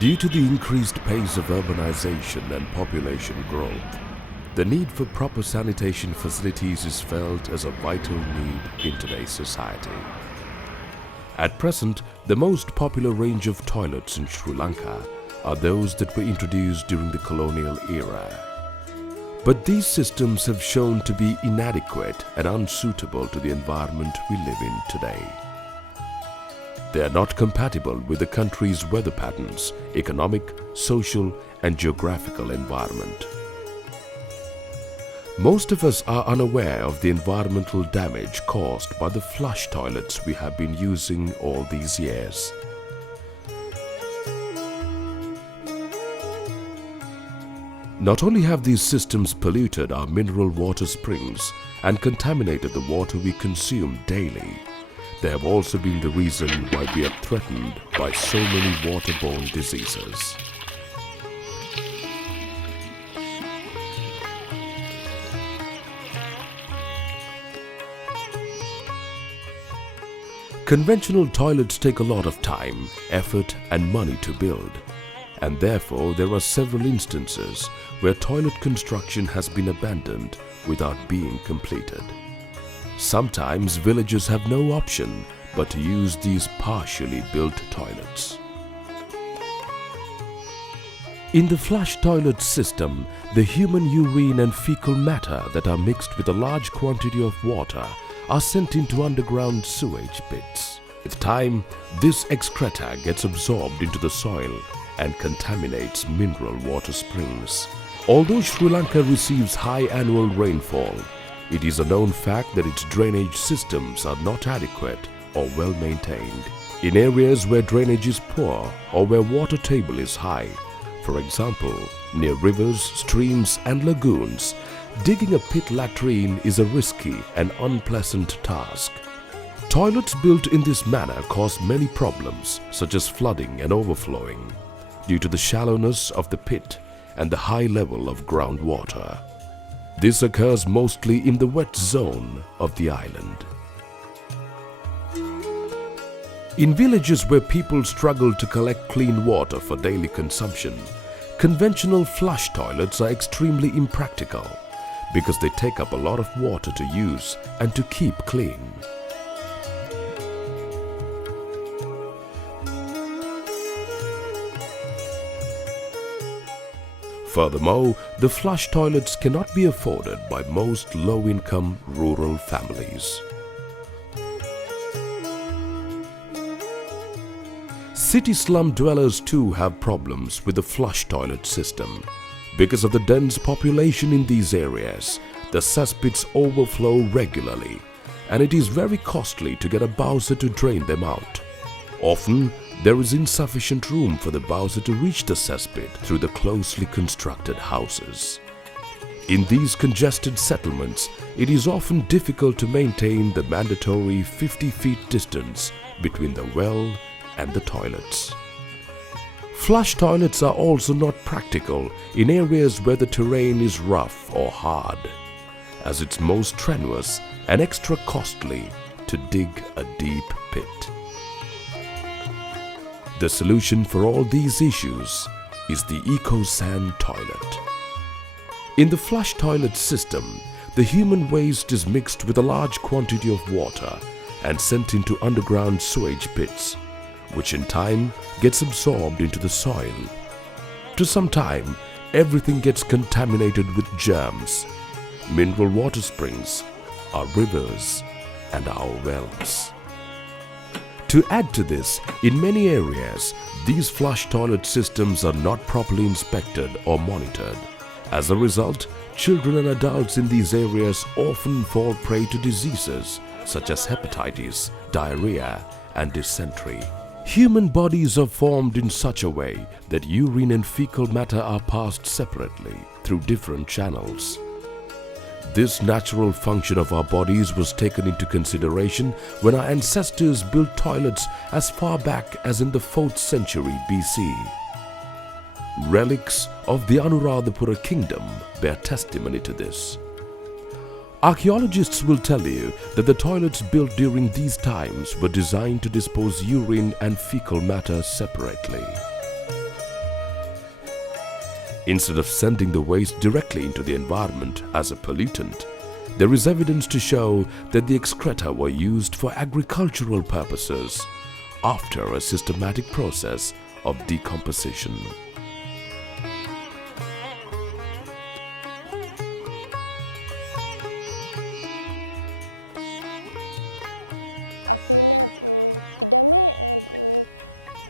Due to the increased pace of urbanization and population growth, the need for proper sanitation facilities is felt as a vital need in today's society. At present, the most popular range of toilets in Sri Lanka are those that were introduced during the colonial era. But these systems have shown to be inadequate and unsuitable to the environment we live in today. They are not compatible with the country's weather patterns, economic, social, and geographical environment. Most of us are unaware of the environmental damage caused by the flush toilets we have been using all these years. Not only have these systems polluted our mineral water springs and contaminated the water we consume daily, they have also been the reason why we are threatened by so many waterborne diseases. Conventional toilets take a lot of time, effort, and money to build, and therefore there are several instances where toilet construction has been abandoned without being completed. Sometimes villagers have no option but to use these partially built toilets. In the flush toilet system, the human urine and fecal matter that are mixed with a large quantity of water are sent into underground sewage pits. With time, this excreta gets absorbed into the soil and contaminates mineral water springs. Although Sri Lanka receives high annual rainfall, it is a known fact that its drainage systems are not adequate or well maintained. In areas where drainage is poor or where water table is high, for example, near rivers, streams and lagoons, digging a pit latrine is a risky and unpleasant task. Toilets built in this manner cause many problems such as flooding and overflowing due to the shallowness of the pit and the high level of groundwater. This occurs mostly in the wet zone of the island. In villages where people struggle to collect clean water for daily consumption, conventional flush toilets are extremely impractical because they take up a lot of water to use and to keep clean. Furthermore, the flush toilets cannot be afforded by most low-income rural families. City slum dwellers too have problems with the flush toilet system. Because of the dense population in these areas, the cesspits overflow regularly, and it is very costly to get a bowser to drain them out. Often, there is insufficient room for the bowser to reach the cesspit through the closely constructed houses. In these congested settlements, it is often difficult to maintain the mandatory 50 feet distance between the well and the toilets. Flush toilets are also not practical in areas where the terrain is rough or hard, as it's most strenuous and extra costly to dig a deep pit. The solution for all these issues is the Eco-san toilet. In the flush toilet system, the human waste is mixed with a large quantity of water and sent into underground sewage pits, which in time gets absorbed into the soil. To some time, everything gets contaminated with germs, mineral water springs, our rivers, and our wells. To add to this, in many areas, these flush toilet systems are not properly inspected or monitored. As a result, children and adults in these areas often fall prey to diseases such as hepatitis, diarrhea, and dysentery. Human bodies are formed in such a way that urine and fecal matter are passed separately through different channels. This natural function of our bodies was taken into consideration when our ancestors built toilets as far back as in the 4th century BC. Relics of the Anuradhapura kingdom bear testimony to this. Archaeologists will tell you that the toilets built during these times were designed to dispose urine and fecal matter separately. Instead of sending the waste directly into the environment as a pollutant, there is evidence to show that the excreta were used for agricultural purposes after a systematic process of decomposition. අපි ඉඩමේ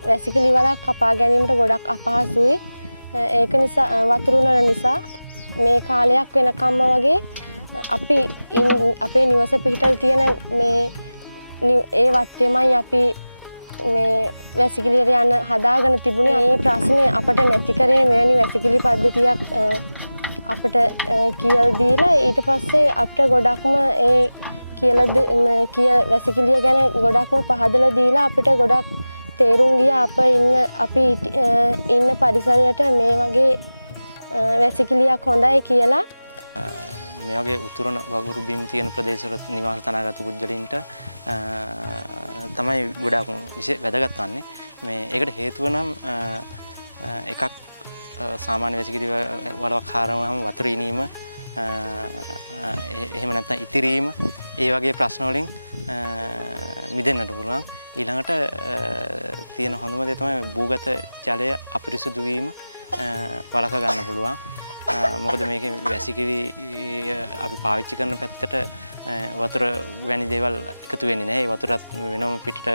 වැසිකිලි වලක් කපා ගැනීමට ගොඩක් අපහසුයි. ඒක නිසා වතුර උනන නිසා මේ කාලයක් වෙනකම්ම වගේ අපි අපේ නිවස පිහිටලා තියෙන මේ ඒ වත්තේමයි අපි මේ වැසිකිලියට යන හදාගෙන තිබුණේ. මේ ප්‍රශ්නේ අපට නැති කරේ මෙවැනි වැසිකිලි පද්ධතියක් අපට කියලා දීලා ඊට පස්සේ අපිට ගොඩක්ම ඒ වැසිකිලිය ගැන ගොඩක්ම පහදලා දීලා අපිට ගොඩක් තේරුම් ගියා අපි ඉන්න පරිසරයට මේ වගේ වැසිකිලියක් හොඳයි කියලා. මේ වගේ උතුරන වගුරු බිම් තියෙන ප්‍රදේශවල නිවාස තනාගත් පුද්ගලයින්ට තමයි ගොඩක් වැදගත් වන්නේ. මේ ඒකට හේතුව නම් එකක් සාමාන්‍ය වැසිකිලි වලක් හරවම වතුර ඉනීම එහෙම නැත්නම් ඉතිරීම ඒ වගේ ප්‍රශ්න වලින් මිදෙන්නට පුළුවන්. ඊළඟට තියෙන හොඳම දේ තමයි භූගත ජලය අපිරිසුදු වීම වළක්ව ගන්න පුළුවන්. මොකද මේකේ වැසිකිලි අපි පාවිච්චි කරන පැත්තට වතුර වැනි දේවල් එකතු වෙන්නේ නැහැ. ඒ වතුරත් වෙනම පිටට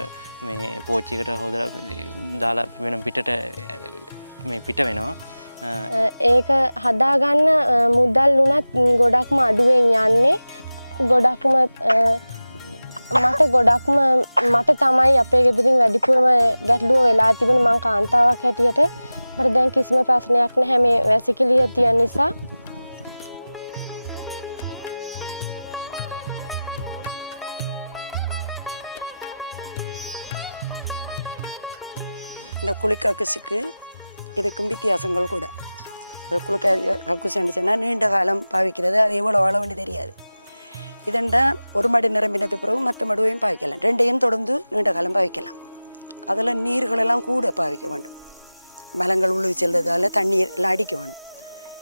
මේ පෝච්චියකට හොදලා දාලා වෙනම පිටට මේ පිට වෙනවා. ඒක හදාගන්න මුදල් උනත් ගොඩක්ම අඩුවෙන් යන්නේ. ගොඩක්ම මට තමයි අපේ ගෙදරින් වැඩිපුරම ගැටලුව වෙලා තිබුණේ. මං කාන්තාවක් හැටියට මට දැන් කිසිම ප්‍රශ්නයක් නැහැ මේ වැසිකිලිය තියෙන නිසා. இந்த குளிக்கக்குசுக்கு இதுக்கும் வித்தியாசங்கள் கூட. குளிக்க கக்குசுன்னா நீண்ட காலம் பாவிக்கிறது, அது எவ்வளோ வாழ வேண்டி தெரியாது. இதெண்டா ஒரு மடி நிரம்பினது பிறகு மற்ற மடுவையும் பாவிக்கலாம். ரெண்டையும் தொடர்ந்து நீண்ட காலம் பாவிக்கலாம். அதில் நீர்களெல்லாம் கூட பாவிக்க வேண்டும். மலங்கள் உள்ளுக்கு செல்றதால தண்ணீர் எல்லாம் அடிக்க வேணும்.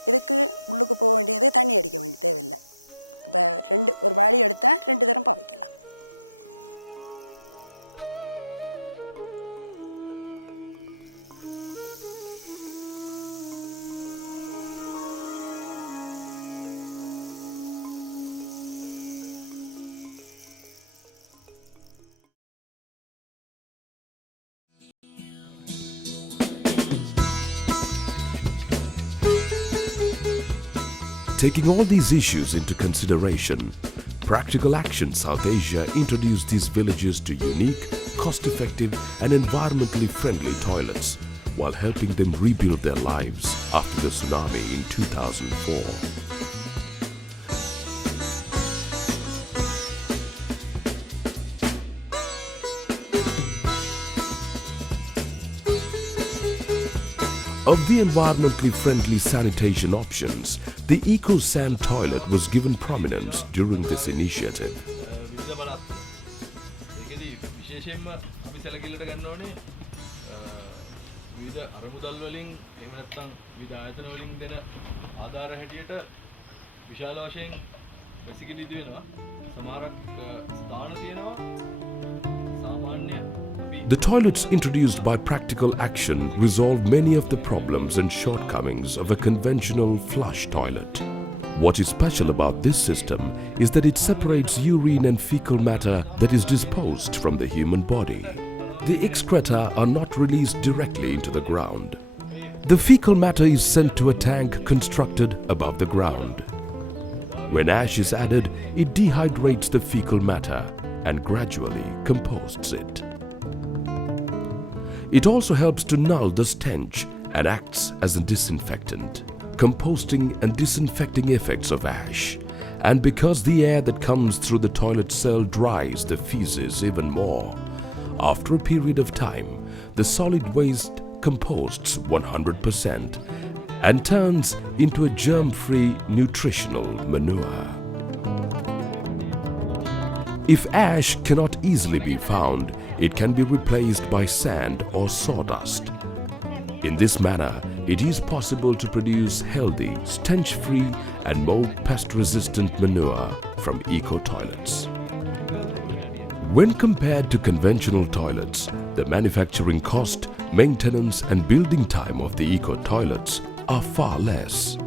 இதுக்கு உள்ளுக்கு போக வேண்டியது தண்ணி அடிக்க வேண்டிய தேவையில்லை. இப்போ ஒரு வாளி எடுத்தால் 2 தரம் பாவிக்கலாம். Taking all these issues into consideration, Practical Action South Asia introduced these villages to unique, cost-effective and environmentally friendly toilets while helping them rebuild their lives after the tsunami in 2004. Of the environmentally friendly sanitation options, the Eco-san toilet was given prominence during this initiative. The toilets introduced by Practical Action resolve many of the problems and shortcomings of a conventional flush toilet. What is special about this system is that it separates urine and fecal matter that is disposed from the human body. The excreta are not released directly into the ground. The fecal matter is sent to a tank constructed above the ground. When ash is added, it dehydrates the fecal matter and gradually composts it. It also helps to null the stench and acts as a disinfectant, composting and disinfecting effects of ash. And because the air that comes through the toilet cell dries the feces even more, after a period of time, the solid waste composts 100% and turns into a germ-free nutritional manure. If ash cannot easily be found, it can be replaced by sand or sawdust. In this manner, it is possible to produce healthy, stench-free and more pest-resistant manure from eco-toilets. When compared to conventional toilets, the manufacturing cost, maintenance and building time of the eco-toilets are far less.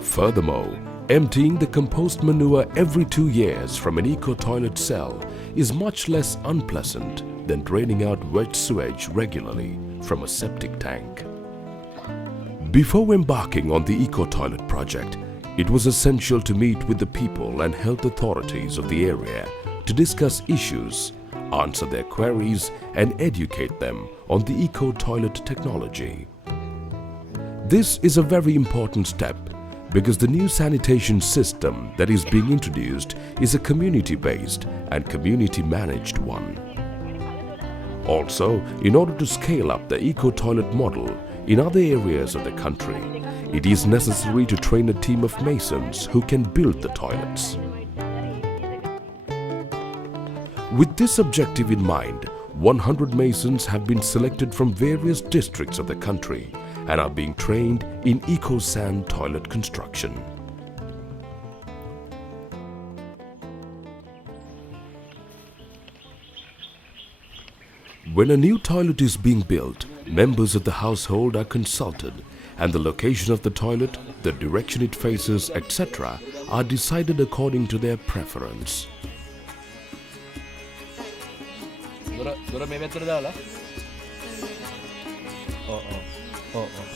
Furthermore, emptying the compost manure every 2 years from an eco-toilet cell is much less unpleasant than draining out wet sewage regularly from a septic tank. Before embarking on the eco-toilet project, it was essential to meet with the people and health authorities of the area to discuss issues, answer their queries and educate them on the eco-toilet technology. This is a very important step because the new sanitation system that is being introduced is a community-based and community-managed one. Also, in order to scale up the eco-toilet model in other areas of the country, it is necessary to train a team of masons who can build the toilets. With this objective in mind, 100 masons have been selected from various districts of the country and are being trained in Eco-san toilet construction. When a new toilet is being built, members of the household are consulted and the location of the toilet, the direction it faces, etc. are decided according to their preference.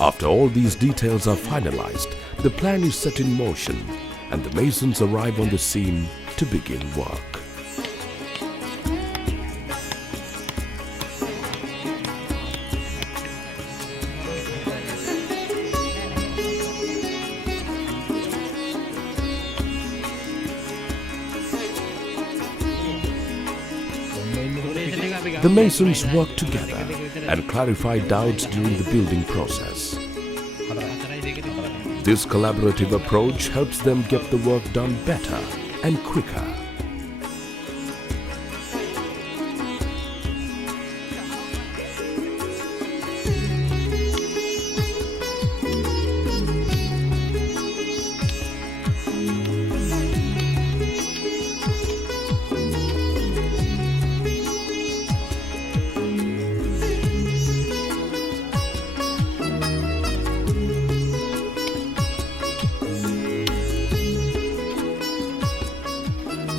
After all these details are finalized, the plan is set in motion and the masons arrive on the scene to begin work. The masons work together and clarify doubts during the building process. This collaborative approach helps them get the work done better and quicker.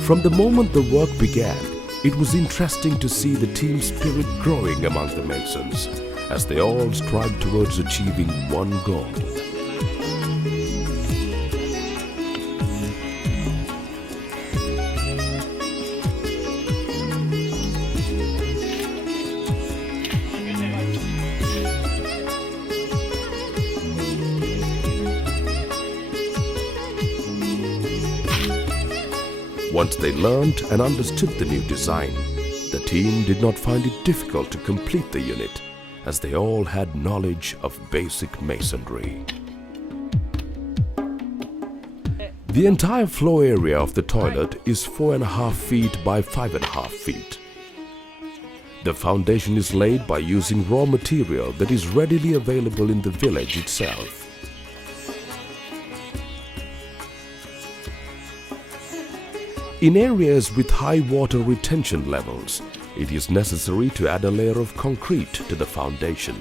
From the moment the work began, it was interesting to see the team spirit growing among the masons as they all strive towards achieving one goal. Once they learned and understood the new design, the team did not find it difficult to complete the unit as they all had knowledge of basic masonry. The entire floor area of the toilet is 4.5 feet by 5.5 feet. The foundation is laid by using raw material that is readily available in the village itself. In areas with high water retention levels, it is necessary to add a layer of concrete to the foundation.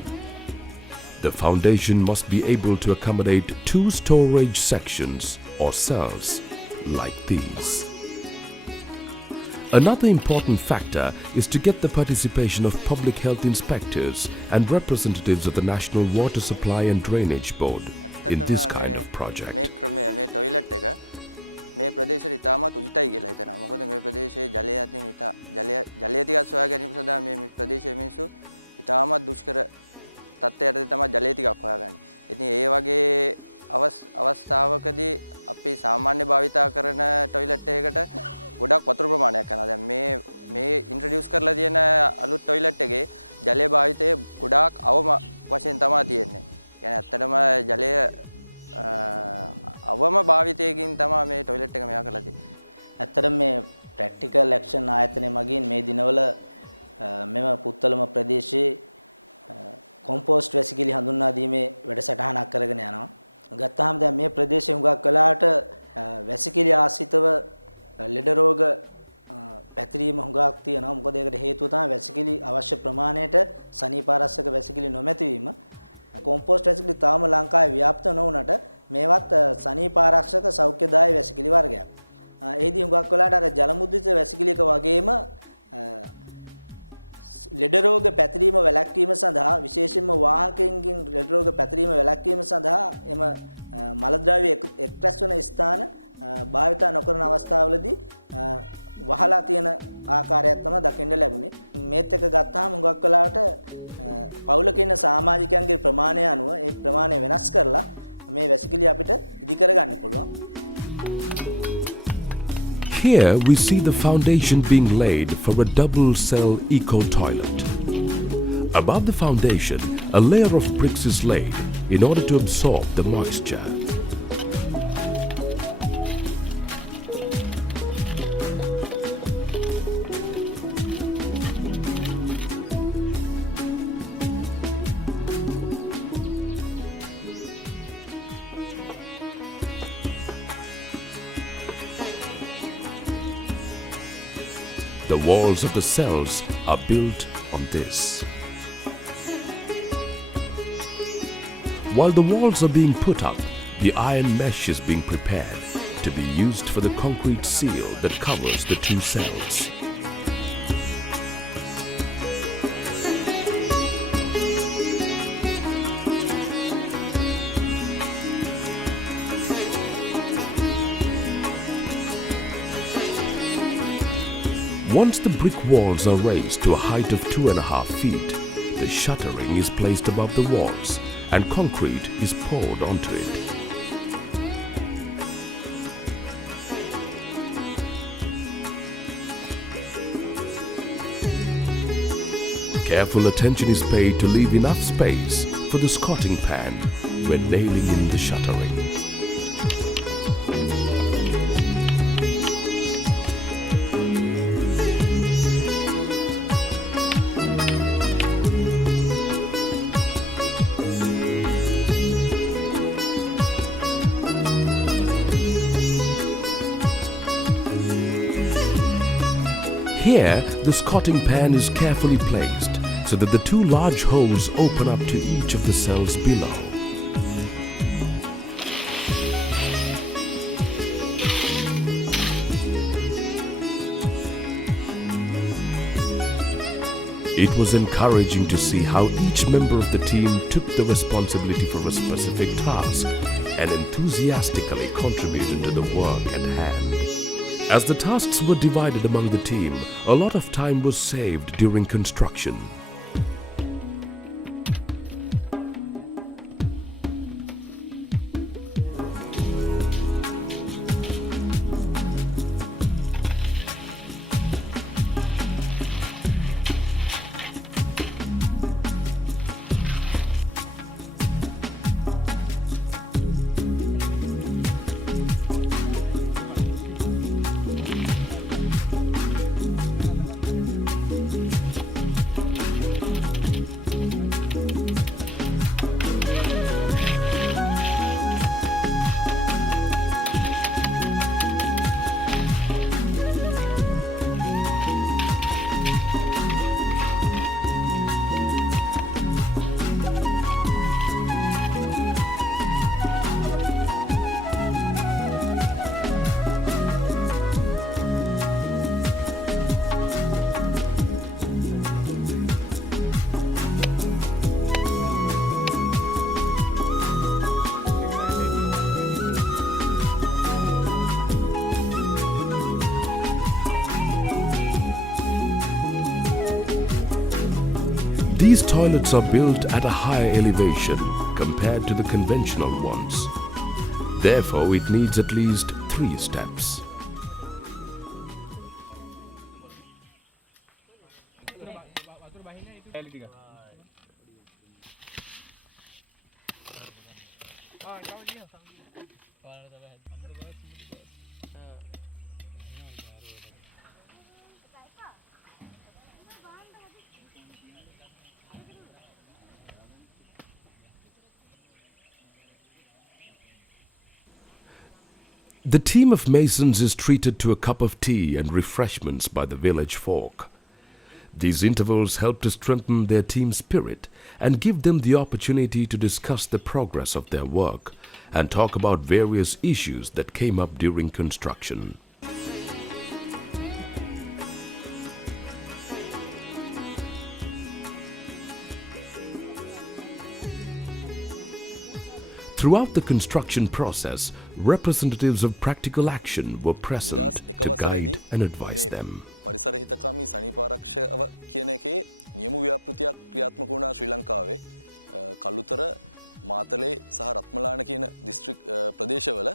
The foundation must be able to accommodate 2 storage sections or cells like these. Another important factor is to get the participation of public health inspectors and representatives of the National Water Supply and Drainage Board in this kind of project. මේ ප්‍රදේශය ඉතාමත් උජිතයි කියලා හිතනවා. මොකද මේ ප්‍රදේශයේ ජලය අතින් ජලය ටිකක් සොයා ගැනීම සඳහා මේ ප්‍රදේශයේ මිනිස්සු ඉතාමත් දුෂ්කර තත්ත්වයකදී තමයි ජලය ටිකක් හොයාගන්නේ. ඉතින් ඒ වගේ අවස්ථාවකදී අපි සාමාන්‍ය භාවිතා කරන টয়ලට් එකකට ගොඩක් වතුර ප්‍රමාණයක් යනවා. දැන් මේ ඉන්ට්‍රොඩියුස් කරලා තියෙන අලුත් টয়ලට් එකේ ජලය භාවිතය ගොඩාක් අවම වශයෙන් තමයි තියෙන්නේ. يعني ඇත්තටම ජලය අවම භාවිතයකින් තමයි මේ টয়ලට් එක මෙයා කරලා තියෙන්නේ. ඇත්තටම මේ ප්‍රැක්ටිකල් ඇක්ෂන් ආයතනය මගින් මේ දිනවල මෙම පුත්තලම ප්‍රදේශයේ කොම්පෝස්ට් වැසිකිලි හඳුන්වා දීමේ වැඩසටහනක් කරගෙන යනවා. ගත්තාම දැන් මේ ප්‍රදේශයේ හුඟක් වෙලාවට වැසිකිලි ආශ්‍රිතව ලෙඩ රෝග පැතිරීම හුඟක් තියෙනවා. මොකද ඒකට හේතුව තමයි වැසිකිලි අවශ්‍ය ප්‍රමාණයට සනීපාරස්සක වැසිකිලි නොමැතිවීම. කොම්පෝස්ට් වැසිකිලි තාම ලංකාවේ ව්‍යාප්ත නොවුනට මේවත් සනීපාරක්ෂක සෞඛ්‍යදායී වැසිකිලි වර්ගයක්. එහිදී හුඟක් වෙලාවට අර ජල මුද්‍රිත වැසිකිලියක වගේම ලෙඩ රෝග පැතිරීම වැළැක්වීම සඳහා විශේෂයෙන්ම වාහකයන්ගෙන් ලෙඩ රෝග පැතිරීම වැළැක්වීම සඳහා එම මල ද්‍රව්‍ය එක්රැස් වන ස්ථාන භාවිත නොකරන අවස්ථාවලදී වහලා තියෙන ආකාරයක් තමයි දකින්න ලැබුණේ. මේත් එක ගත්තාම හුඟක් වෙලාවට පවුලක ඉන්න සමාජිකයන්ගේ ප්‍රමාණය අනුව ඒ ප්‍රමාණය වෙනස් කරලා මේ වැසිකිලි අපිට ඉදි කරගන්න පුළුවන්. Here we see the foundation being laid for a double-cell eco-toilet. Above the foundation, a layer of bricks is laid in order to absorb the moisture. The walls of the cells are built on this. While the walls are being put up, the iron mesh is being prepared to be used for the concrete seal that covers the two cells. Once the brick walls are raised to a height of 2.5 feet, the shuttering is placed above the walls and concrete is poured onto it. Careful attention is paid to leave enough space for the scotting pan when nailing in the shuttering. Here, the scotting pan is carefully placed so that the two large holes open up to each of the cells below. It was encouraging to see how each member of the team took the responsibility for a specific task and enthusiastically contributed to the work at hand. As the tasks were divided among the team, a lot of time was saved during construction. These toilets are built at a higher elevation compared to the conventional ones. Therefore, it needs at least 3 steps. The team of masons is treated to a cup of tea and refreshments by the village folk. These intervals help to strengthen their team spirit and give them the opportunity to discuss the progress of their work and talk about various issues that came up during construction. Throughout the construction process, representatives of practical action were present to guide and advise them. පරිසර හිතකාමී සනීපාරක්ෂකව කියන එකේ නියම ව්‍යාපෘතියක් ක්‍රියාත්මක වුණා ශ්‍රී ලංකාවේ කළුතර මාතලේ සහ රත්මලාන කියන district ප්‍රදේශවල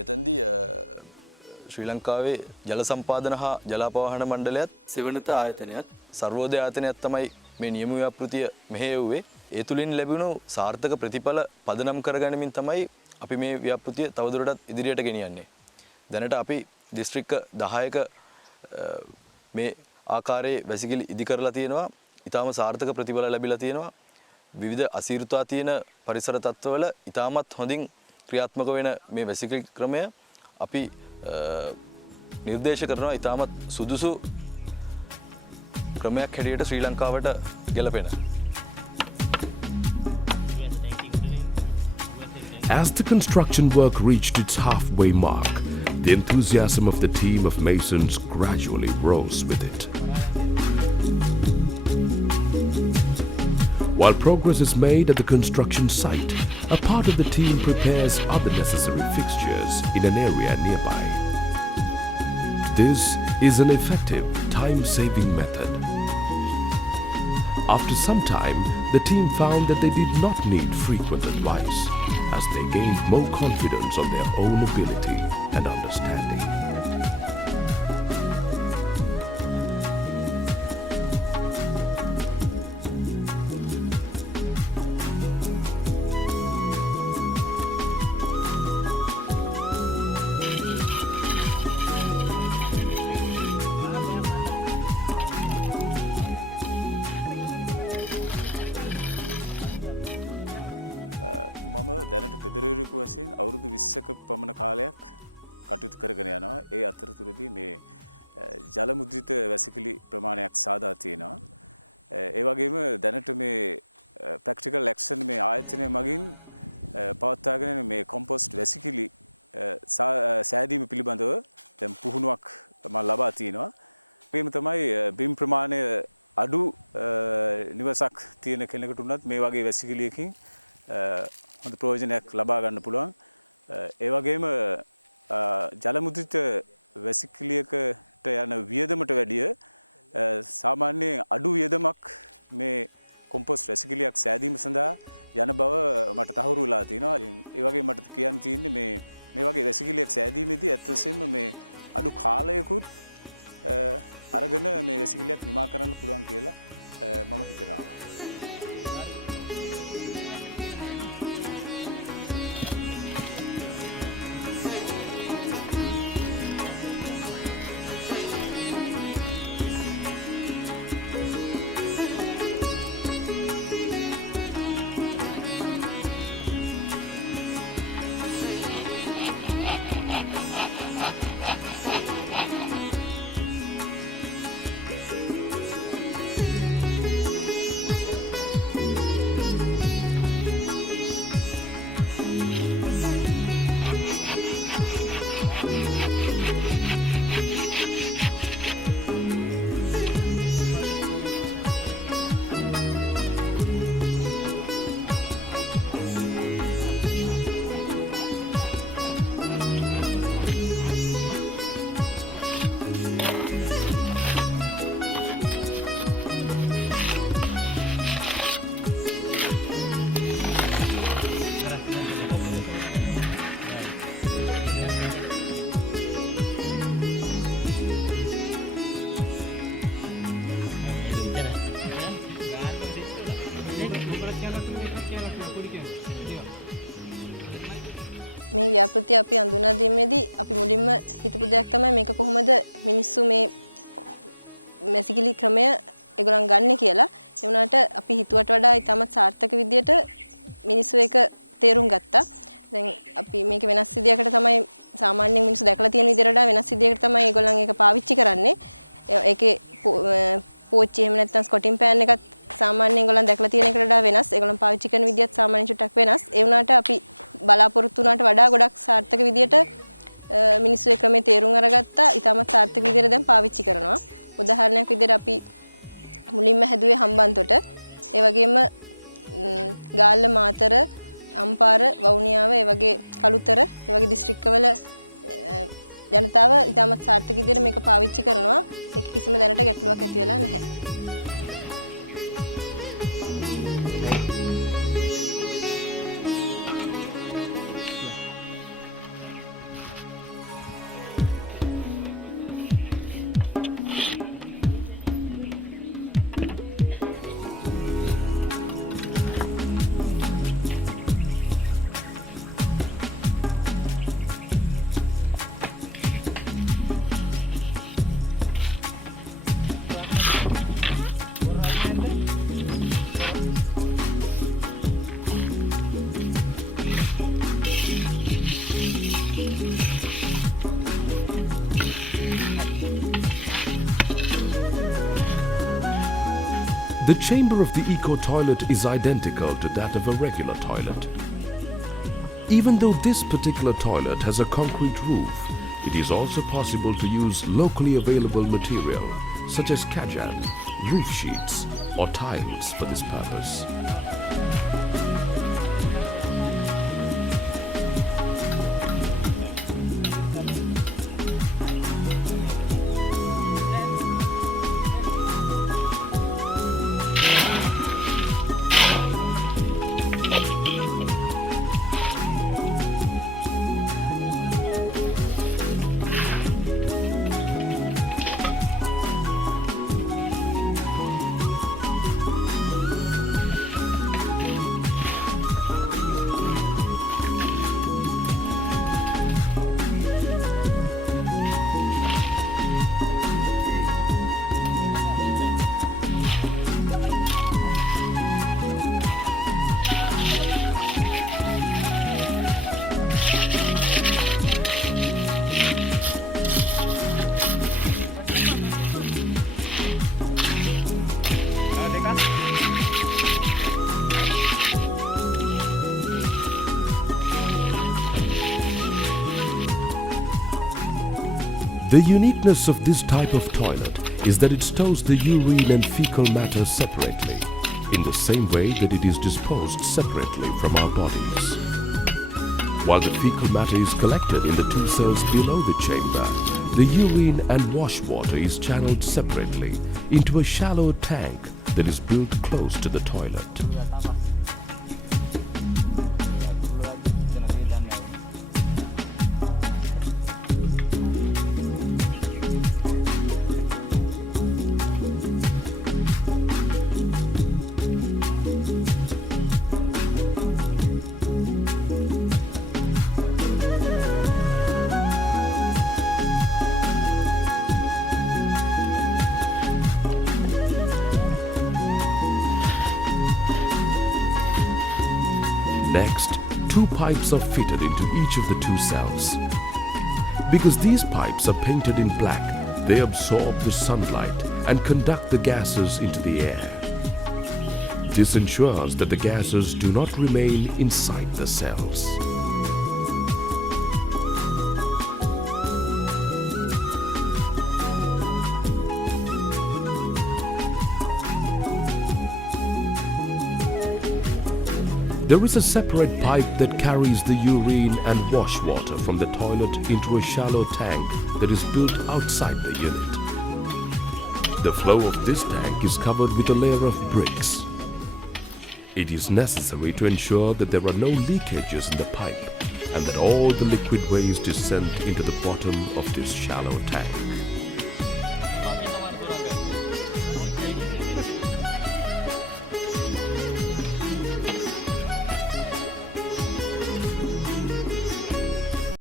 මෙතෙන්දී ශ්‍රී ලංකාවේ ජල සම්පාදන හා ජලාපවාහන මණ්ඩලයත් සෙවණත ආයතනයත් සර්වෝදය ආයතනයත් තමයි මේ නියම ව්‍යාපෘතිය මෙහෙයුවේ ඒ තුලින් ලැබුණු සාර්ථක ප්‍රතිඵල පදනම් කරගැනීමෙන් තමයි අපි මේ ව්‍යාපෘතිය තවදුරටත් ඉදිරියට ගෙනියන්නේ. දැනට අපි දිස්ත්‍රික්ක 10ක මේ ආකාරයේ වැසිකිලි ඉදි කරලා තියෙනවා. ඊටාම සාර්ථක ප්‍රතිඵල ලැබිලා තියෙනවා. විවිධ අසීරුතා තියෙන පරිසර තත්ත්වවල ඊටාමත් හොඳින් ක්‍රියාත්මක වෙන මේ වැසිකිලි ක්‍රමය අපි නිර්දේශ කරනවා ඊටාමත් සුදුසු ක්‍රමයක් හැටියට ශ්‍රී ලංකාවට ගැලපෙන. As the construction work reached its halfway mark, the enthusiasm of the team of masons gradually rose with it. While progress is made at the construction site, a part of the team prepares other necessary fixtures in an area nearby. This is an effective, time-saving method. After some time, the team found that they did not need frequent advice, as they gained more confidence on their own ability and understanding. මම දැනට පෙදරේරිකු වශයෙන් අවුරුදු 20ක පමණ කාලයක් කටයුතු කරගෙන යනවා. ඒ අතරතුරදී මේ ජල මුද්‍රිත වැසිකිලි ප්‍රමාණයක් සාදා තියෙනවා. ඒ වගේම දැනට මේ ප්‍රැක්ටිකල් ඇක්ෂන් මේ ආයතනය මගින් පවත්වාගෙන මේ කොම්පෝස්ට් වැසිකිලි සෑදීම පිළිබඳව දැන් පුහුණුවක් මම ලබා තිනවා. මේම තමයි බිම් ප්‍රමාණය අඩු නිවසක් තියෙන කෙනෙකුට උනත් මේ වගේ වැසිකිලියකින් හොඳ ප්‍රයෝජනයක් ලබා ගන්න පුළුවන්. ඒ වගේම ජල මුද්‍රිත වැසිකිළියකට යන වියදමට වැඩිය සාමාන්‍යයෙන් අඩු වියදමක් මේ කොම්පෝස්ට් වැසිකිළියක් සෑදීම සඳහා යන බව මට තහවුරු වෙලා තිනවා. ඒ වගේම මට කියන්න තියෙන්නේ මේ වගේ වැසිකිළියක් සෑදීමේදී ඇත්තටම මේ අඩු කාලයකුත් අරගෙන මේ වැසිකිළියක් නිමා කරන්න පුළුවන් කියලා මම හිතනවා. මේ ව්‍යාපෘතිය අපි අඳුනා දීමේදී අපි මුලින්ම හිතපු දෙයක් තමයි මේක කොහොමද මිනිස්සු මේ වැසිකිලි ක්‍රමය ඒගොල්ලන් ගන්න කියලා. ඒ වුණාට අපි හිතුවට වඩා ඉතාමත් සාර්ථක විදියට මිනිස්සු ඒක තේරුම් ගත්තා. දැන් අපි මේක වෙනස් විදියකට තමයි සාමාන්‍යයෙන් මිනිස්සු දැකලා තියෙන විදිහට වඩා වෙනස් විදිහකට තමයි ඒගොල්ලන් ඒක පාවිච්චි කරන්නේ. ඒකේ පෝච්චි එහෙම නැත්නම් ස්කොටින් පෑන් එකත් සාමාන්‍යයෙන් ඒගොල්ලන් දැකලා තියෙන එකට වඩා වෙනස්. ඒගොල්ලන් පාවිච්චි කරන විදිහත් සාමාන්‍යයෙන් චුට්ටක් වෙනස්. ඒ වුණාට අපි බලාපොරොත්තු වුණාට වඩා ගොඩක් සාර්ථක විදිහට මිනිස්සු ඒ ක්‍රමේ තේරුම් අරගත්තා. ඊටමත් සාර්ථක විදිහට දැන් පාවිච්චි කරනවා. උදාහරණයක් විදිහට අපි මුලින්ම හැදුවේ හම්බන්තොට. ඒ වගේම ගාල්ල මාතර අම්පාර වවුනියාව ඒ වගේ කළුතර ඒ වගේ දිස්ත්‍රික්කවල ජනතාව ඉතාමත් සාර්ථක විදිහට මේක පාවිච්චි කරනවා. ඒක කිසිම දැනට ගැටලුවක් ඇති වෙලා නැහැ. The chamber of the eco-toilet is identical to that of a regular toilet. Even though this particular toilet has a concrete roof, it is also possible to use locally available material such as kajan, roof sheets or tiles for this purpose. The uniqueness of this type of toilet is that it stores the urine and fecal matter separately, in the same way that it is disposed separately from our bodies. While the fecal matter is collected in the 2 cells below the chamber, the urine and wash water is channeled separately into a shallow tank that is built close to the toilet. Next, 2 pipes are fitted into each of the 2 cells. Because these pipes are painted in black, they absorb the sunlight and conduct the gases into the air. This ensures that the gases do not remain inside the cells. There is a separate pipe that carries the urine and wash water from the toilet into a shallow tank that is built outside the unit. The flow of this tank is covered with a layer of bricks. It is necessary to ensure that there are no leakages in the pipe and that all the liquid waste is sent into the bottom of this shallow tank.